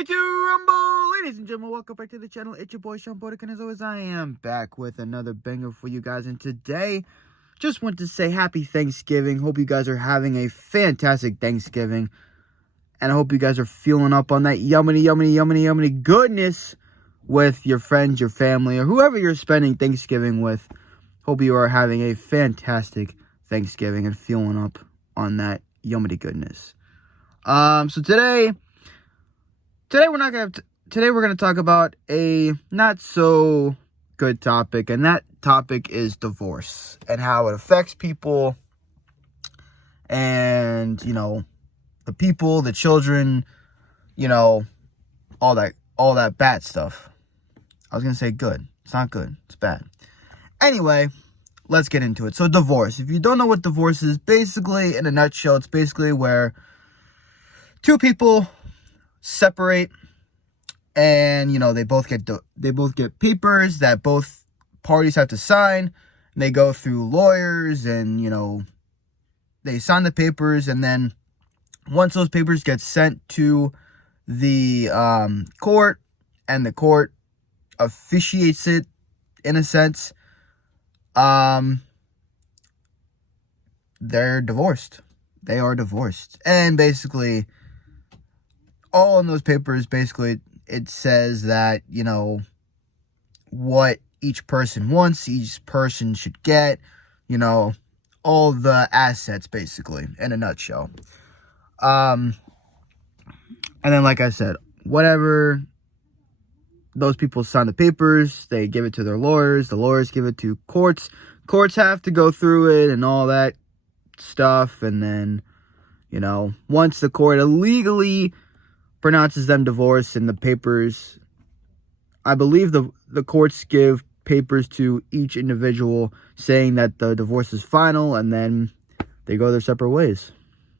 Ready to rumble, ladies and gentlemen. Welcome back to the channel. It's your boy Sean Bodick, and as always, I am back with another banger for you guys. And today, just want to say happy Thanksgiving. Hope you guys are having a fantastic Thanksgiving, and I hope you guys are feeling up on that yummy goodness with your friends, your family, or whoever you're spending Thanksgiving with. Hope you are having a fantastic Thanksgiving and feeling up on that yummy goodness. So today we're going to talk about a not so good topic, and that topic is divorce and how it affects people and, the people, the children, all that bad stuff. I was going to say good. It's not good. It's bad. Anyway, let's get into it. So divorce. If you don't know what divorce is, basically, in a nutshell, it's basically where two people separate, and they both get papers that both parties have to sign, and they go through lawyers, and they sign the papers, and then once those papers get sent to the court, and the court officiates it in a sense, they're divorced. They are divorced. And basically, all in those papers, basically, it says that, what each person wants, each person should get, all the assets, basically, in a nutshell. And then, like I said, whatever those people sign the papers, they give it to their lawyers, the lawyers give it to courts. Courts have to go through it and all that stuff, and then, once the court illegally pronounces them divorced in the papers, I believe the courts give papers to each individual saying that the divorce is final, and then they go their separate ways.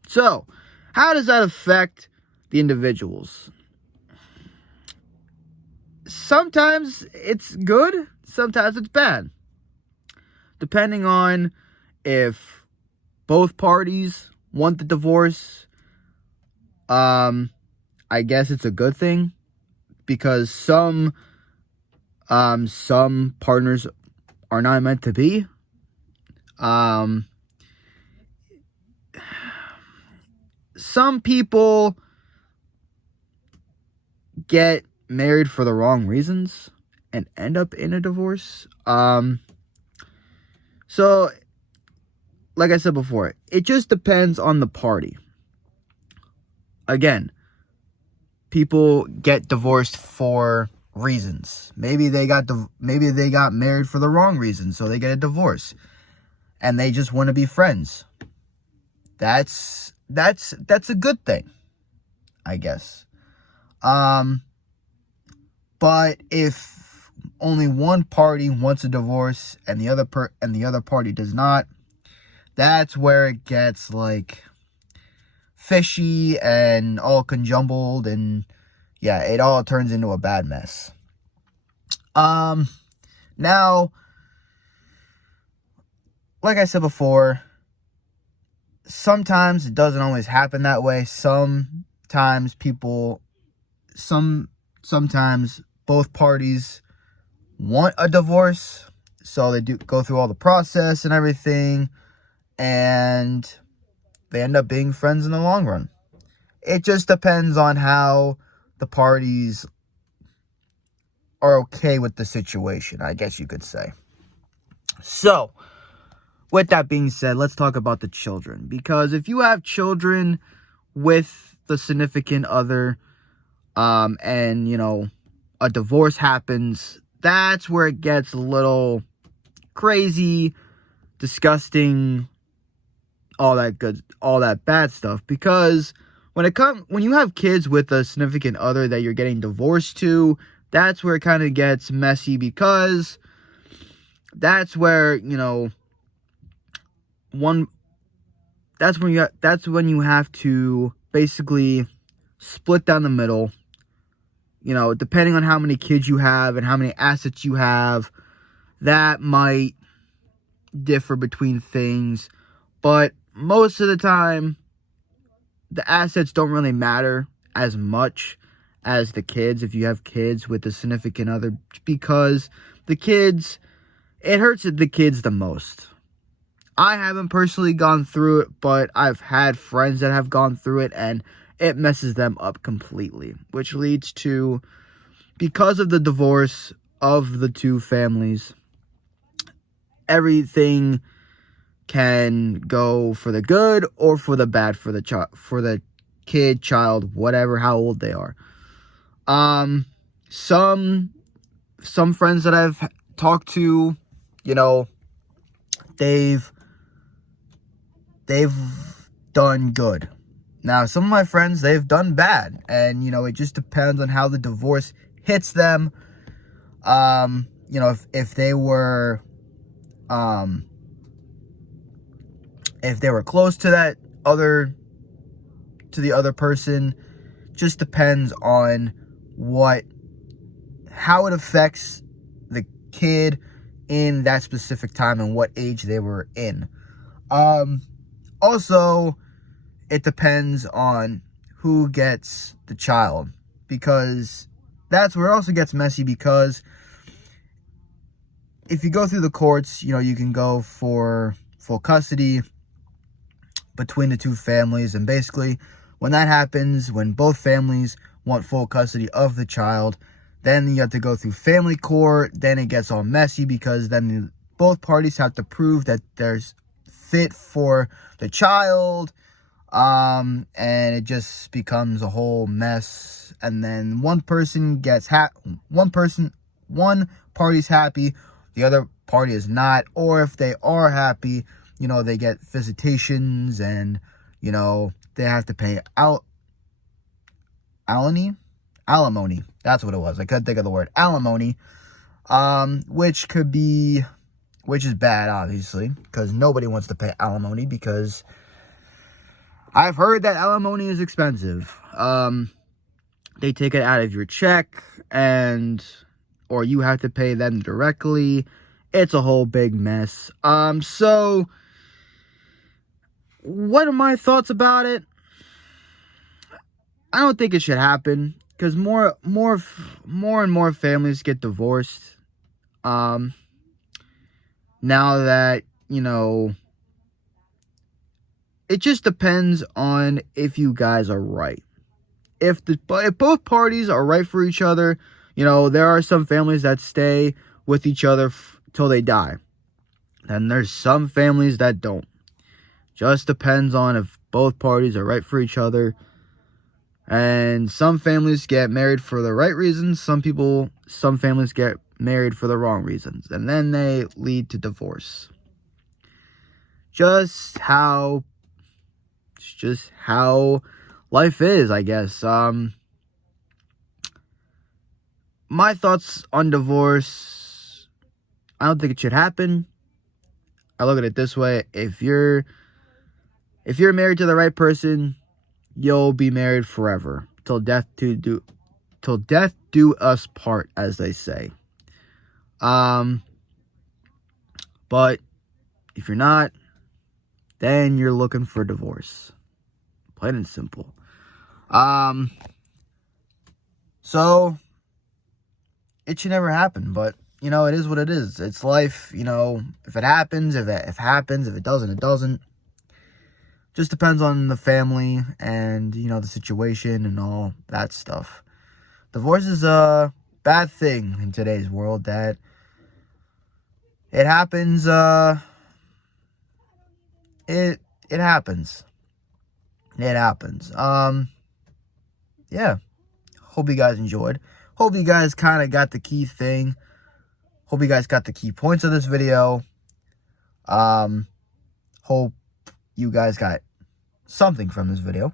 So, how does that affect the individuals? Sometimes it's good, sometimes it's bad. Depending on if both parties want the divorce, I guess it's a good thing, because some partners are not meant to be. Some people get married for the wrong reasons and end up in a divorce. So, like I said before, it just depends on the party. Again, people get divorced for reasons. Maybe they got married for the wrong reason, so they get a divorce, and they just want to be friends. That's a good thing, I guess. But if only one party wants a divorce and the other party does not, that's where it gets fishy and all conjumbled, and yeah, it all turns into a bad mess. Now, like I said before, sometimes it doesn't always happen that way. Sometimes both parties want a divorce, so they do go through all the process and everything, and they end up being friends in the long run. It just depends on how the parties are okay with the situation, I guess you could say. So, with that being said, let's talk about the children. Because if you have children with the significant other, and, a divorce happens, that's where it gets a little crazy, disgusting, all that bad stuff. Because when you have kids with a significant other that you're getting divorced to, that's where it kind of gets messy, because that's where, that's when you have to basically split down the middle. Depending on how many kids you have and how many assets you have, that might differ between things. But most of the time, the assets don't really matter as much as the kids, if you have kids with a significant other, because the kids, it hurts the kids the most. I haven't personally gone through it, but I've had friends that have gone through it, and it messes them up completely, which leads to, because of the divorce of the two families, everything can go for the good or for the bad for the kid, child, whatever, how old they are. Some friends that I've talked to, you know, they've done good. Now, some of my friends, they've done bad, and you know, it just depends on how the divorce hits them. You know, if they were close to the other person, just depends on how it affects the kid in that specific time and what age they were in. Also, it depends on who gets the child, because that's where it also gets messy, because if you go through the courts, you know, you can go for full custody between the two families, and basically when that happens, when both families want full custody of the child, then you have to go through family court. Then it gets all messy, because then both parties have to prove that there's fit for the child, and it just becomes a whole mess. And then one party's happy, the other party is not, or if they are happy, you know, they get visitations, and you know, they have to pay alimony. That's what it was. I couldn't think of the word alimony, which is bad, obviously, because nobody wants to pay alimony, because I've heard that alimony is expensive. They take it out of your check, or you have to pay them directly. It's a whole big mess. So what are my thoughts about it? I don't think it should happen, because more and more families get divorced. Now that, you know, it just depends on if you guys are right. If both parties are right for each other, you know, there are some families that stay with each other till they die. Then there's some families that don't. Just depends on if both parties are right for each other. And some families get married for the right reasons. Some families get married for the wrong reasons, and then they lead to divorce. Just how life is, I guess. My thoughts on divorce: I don't think it should happen. I look at it this way: if you're married to the right person, you'll be married forever, till death do us part, as they say. But if you're not, then you're looking for divorce. Plain and simple. So it should never happen, but you know, it is what it is. It's life, you know. If it happens, if it happens, if it doesn't, it doesn't. Just depends on the family and, you know, the situation and all that stuff. Divorce is a bad thing in today's world. That it happens. It happens. It happens. Yeah. Hope you guys enjoyed. Hope you guys kind of got the key thing. Hope you guys got the key points of this video. Hope you guys got something from this video.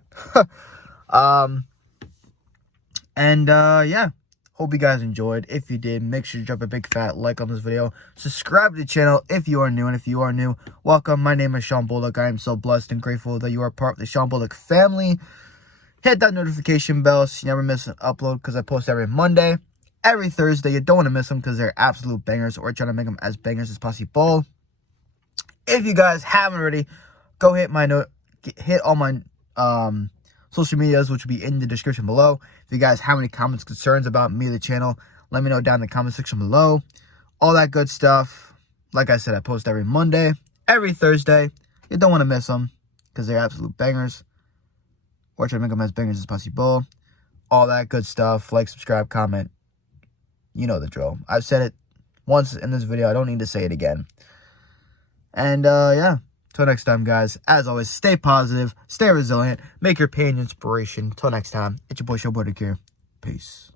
Yeah, hope you guys enjoyed. If you did, make sure to drop a big fat like on this video. Subscribe to the channel if you are new, and if you are new, welcome. My name is Sean Bullock. I am so blessed and grateful that you are part of the Sean Bullock family. Hit that notification bell so you never miss an upload, because I post every Monday, every Thursday. You don't want to miss them, because they're absolute bangers. We're trying to make them as bangers as possible. If you guys haven't already, go hit all my social medias, which will be in the description below. If you guys have any comments, concerns about me, the channel, let me know down in the comment section below. All that good stuff. Like I said, I post every Monday, every Thursday. You don't want to miss them because they're absolute bangers. Or try to make them as bangers as possible. All that good stuff. Like, subscribe, comment. You know the drill. I've said it once in this video. I don't need to say it again. And, yeah. Till next time, guys. As always, stay positive, stay resilient, make your pain inspiration. Till next time, it's your boy, Showboy here. Peace.